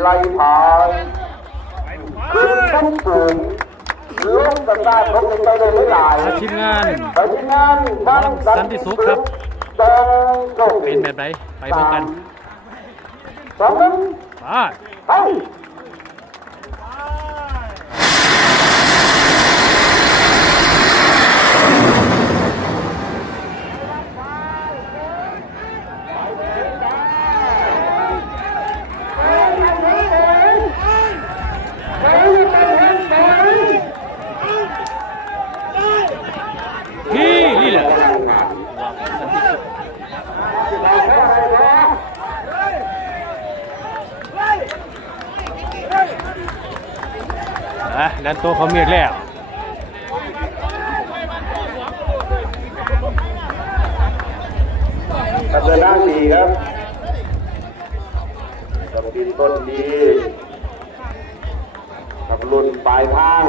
ไล่ผายขึ้นต้นสูงลงกันได้ลงกันไปเลยหลายทีมงานไปที่งานบ้านสันติสุขครับจองโชคเป็นแบบไหนไปพบกันสองหนึ่งไป ไป นี่นี่แหละ อะดันตัวเขาเมียกแล้วกับเดินาดีครับต้นดินต้นดีกับรุ่นปลายทาง